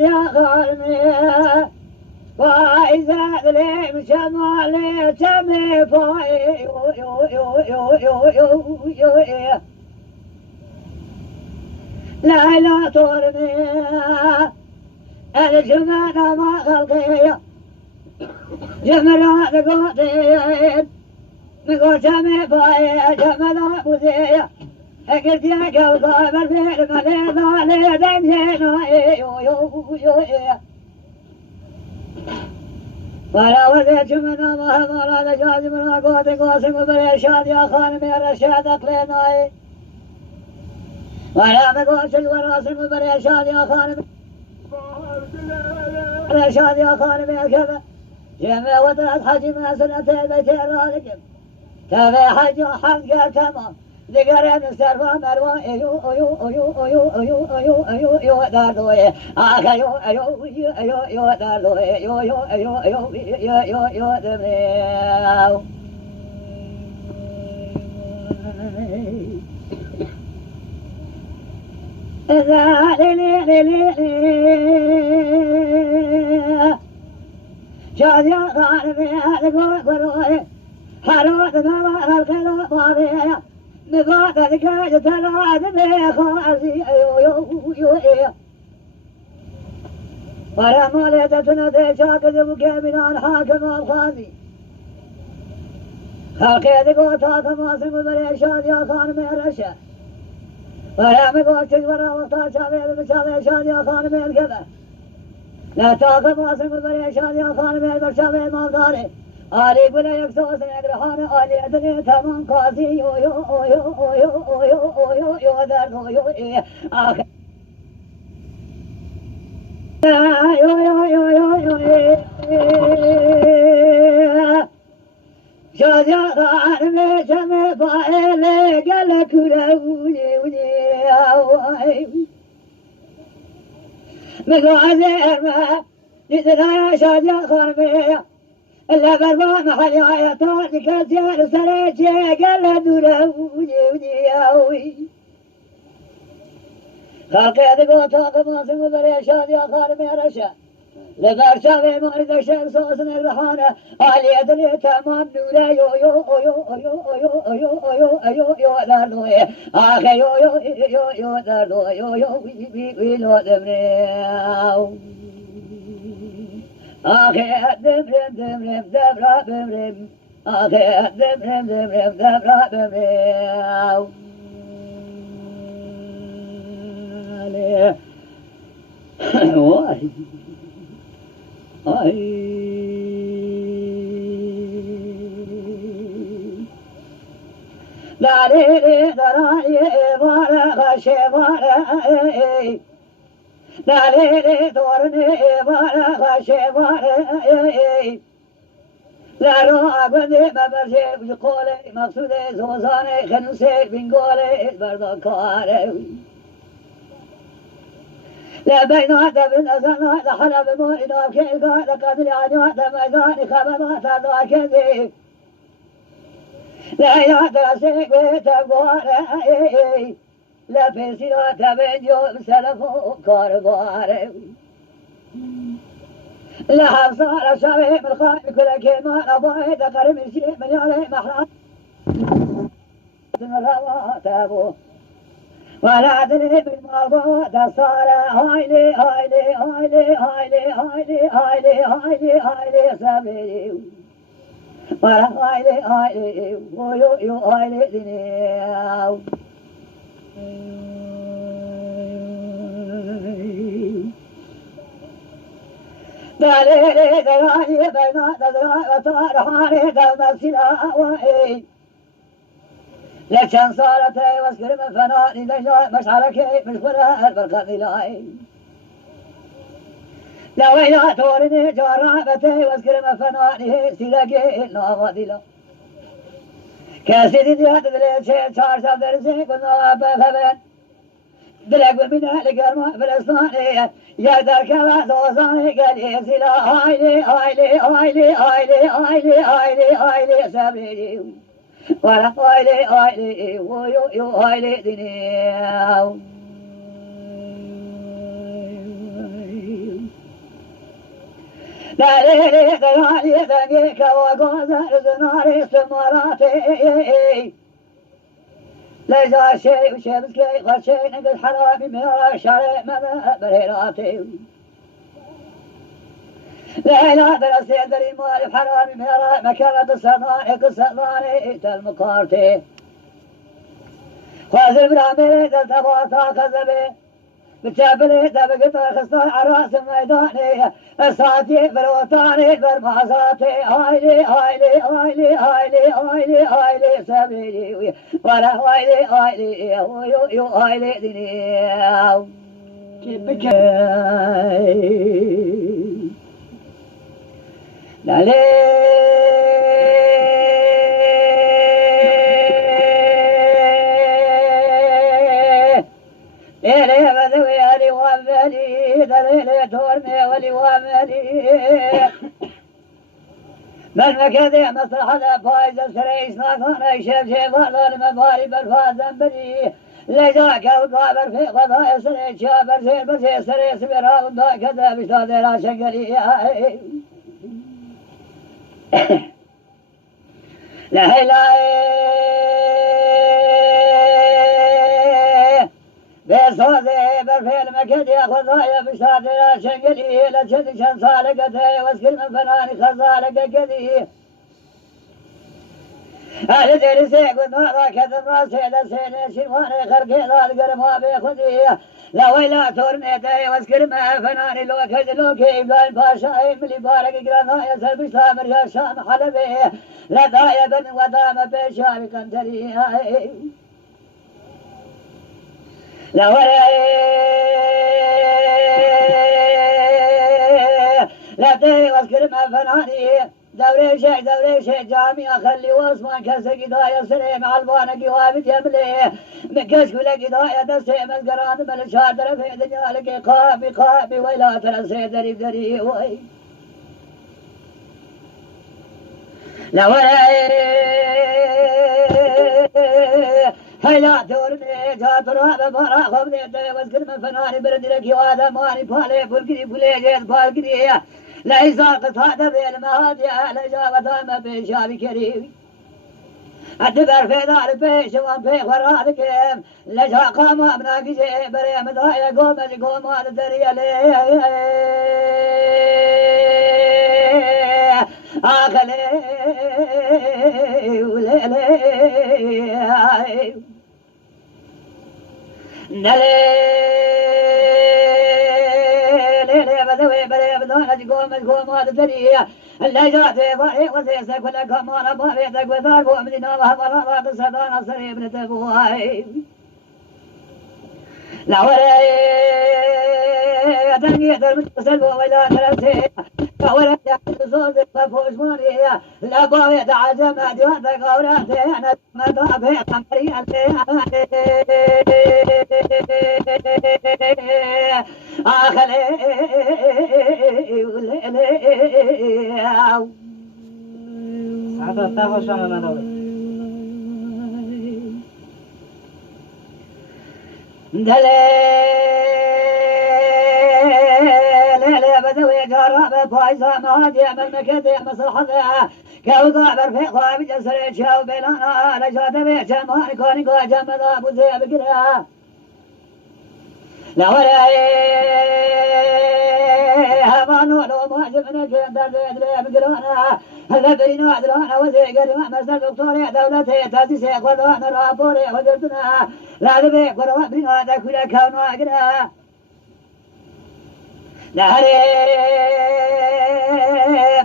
يا غرمي وإذا ظلم شمالي تمي فاي لا لا تورني الجمال ما خلقي جمرات قوتين نقول تمي فاي جمال مذيع قلت يا قوقا بالفعل ملي ظالي دمشينا ولا وزيت من الله ولا لجاز من قوت قاسم بريشاد يا خان من الرشاد اقليناي ولا مقوس الوراسم بريشاد يا خان رشاد يا خان من الكذا جمع ودرت حج ما سنتين بيتين رالكم تبي حج حق تمام ذكر مسترفى مروى ايو ايو ايو ايو ايو ايو ايو ايو داردوي اخ ايو ايو ايو ايو داردوي ايو ايو ايو ايو ايو ايو دمريو لا لي لي لي شاد يا غالبي هذا قروي حروت نظر الخلو ماضي نبات ذكاء تلعب بخازي ولا مولدتنا ذي شاكد بكامنا الحاكم الخازي خلقي ذكو تاكم واسم بريشاد يا خان من الرشا ولا مقول تكبر وقتا شابي بشابي شاد يا خان من الكذا لا تاكم واسم بريشاد يا خان من البرشابي المالداري آلي بلا يكسوس نقرحان آلي أدني تمام قاسي يو يو يو يو يو يو يو درد يو آخر يو يو يو يو يو شاجا غار میں جمع فائلے گل کھڑا ہوئے ہوئے مغازر ما نتنا شاجا غار میں إلا بربان حياة طارق الجال سريجي قال دوراوي خلقي ذقو طاق ماسم بريشاد يا خالم يا رشا لبرشاوي مارد شمس وسن الرحانة علي أدري تمام نورا يو يو يو يو يو يو يو يو يو دردوي آخي يو يو يو يو دردوي يو يو وي لو دمريو آخي دمرم دمرم دبرا بمرم آخي دمرم دمرم دبرا بمرم واي لا لي دراي ولا غشي ولا لا لي دورني ولا غشي ولا لا روح بدي ببرشي بقولي مقصودي زوزاني خنوسي بنقولي بردكاري لا بين هذا بالأذان هذا حلب مو إذا كيف هذا قتل يعني هذا ميدان خبرات هذا كذي لا يهدر سيك بيتبواري لا في سيرات بين يوم سلفو كارباري لا حصار شبيه من خائف كل كلمة أبوي ذكر من شيء من يالي محرم الهوى تابو ولا أدري بالمرضى تصار هايلي هايلي هايلي هايلي هايلي هايلي هايلي هايلي سبيلي ولا هايلي هايلي ويو يو هايلي دنيا دليلي دلالي بين دلالي وطارحاني دمسنا وإيه لكن صارت واسكر من فناني لجاء مشعرك مش فرها البركة لاي لو يا تورني جرابتي واسكر من فناني سيلاقي ناغادي لا كاسيدي ديات دليل شيء شار شاب درسي كنا بفبن دلق من القرمة بالإصناني يقدر كلا دوزاني قال يسيلا هايلي هايلي هايلي هايلي هايلي هايلي هايلي سبيلي ولا هايلي هايلي ويو يو هايلي دنيا دليلي دلالي دقيك وقوزر زناري سمراتي ليجا شيء وشيبسكي غشي نقل حرامي ميرا شارع مدى بريراتي ليلى درسي دري مالي حرامي ميرا مكانة الصداني قصداني تلمقارتي خازر برامي دلتباطا كذبي بتشابلي دبقت خصنا عراس ميداني اساتي بالوطاني بالمعزاتي هايلي هايلي هايلي هايلي هايلي هايلي سبيلي ولا هايلي هايلي يو هايلي دنيا كيفك لالي إلي بدوي ألي واملي دليلي تورمي ولي واملي من مكذي مصلحة فايز سريس ناكونا يشيب شيب هذا المباري بالفازن بدي لجاك وقابر في قضايا سريس شابر سير بسير سريس براون دا كذا بشتاد لا شكلي لا بصوزي بالفيل مكد ياخذ ضايا بشادر شنقلي لشد شن صالقته واسكر من فناني خزالق قدي أهل دير سيق ونهارا كذب راسي لسيني شنواني خرقي ذات قرما بيخذي لا ويلا تورنيتي واسكر من فناني لو كز لو كيف قال باشا ملي بارك قرانا يسر بشامر يا شام حلبي لا ضايا بن ودام بشامي كنتري لا لا تهي واذكر ما فناني دوري شيخ جامع خلي واسمان كسر قضايا سليم علبانك وابد يملي من كشف لك قضايا دسي من قران من الشادر في دنيا لك قابي ويلا ترسي دري وي لا هيلا تورني جاترها ببارا خبني دي واسكر من فناني برد لك وهذا ماني بالي بلقني جيد بالقني لا يساقط هذا بين مهادية لا جابت ما بشابي كريم أدبر في دار بيش وانفي وراد كيم لا شاقا ما بناقي جي بري مدايا قوم هذا دري لي آخلي وليلي نلي بدوي بري بدونة قوم هذا دري اللي جاتي بري وزيسك كل كمان باريتك وذاك ومدينة وهمرا قصدان صريب نتبوهاي لا ولي تنقي المتصل ولا ترسي ولا تحسوس فوش مانية لا قوي تعجم ديوانتك أولادي أنا مدافع قمرياتي آخلي وليلي ساعة تاخذ شامل مدوي دليل بدوي جرب فايزة مهدي من مكدي مصلحتها كوضع برفيقها بجسر شاو بيننا لجاد بيت ماني كوني كو جمد ابو زيب قرا لا ولا همان لو ما جبنا كندر زيد بقرانا هذا بينا ادرانا وزي قرا مسدر دكتور دولتي تاسيس قضاء رابوري وجدنا لا ذبي قرا بنا ذا كل كون قرا نهري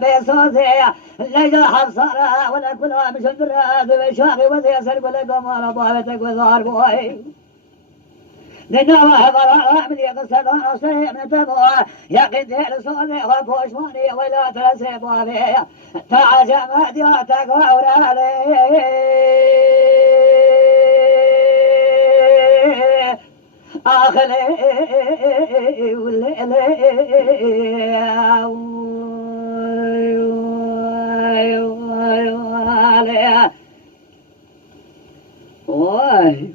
بصوتي لجا حصرها ولا كلها مشدرها ذبي شاقي وزي سرق ولا قمر ضابتك وظهر بوي دنيا وحضر من يقصدون أصيب نتبوه يقضي لصوتي وفوش ماني ولا ترسي بوفي تعجم ديوتك وأورالي آخلي والليلي واي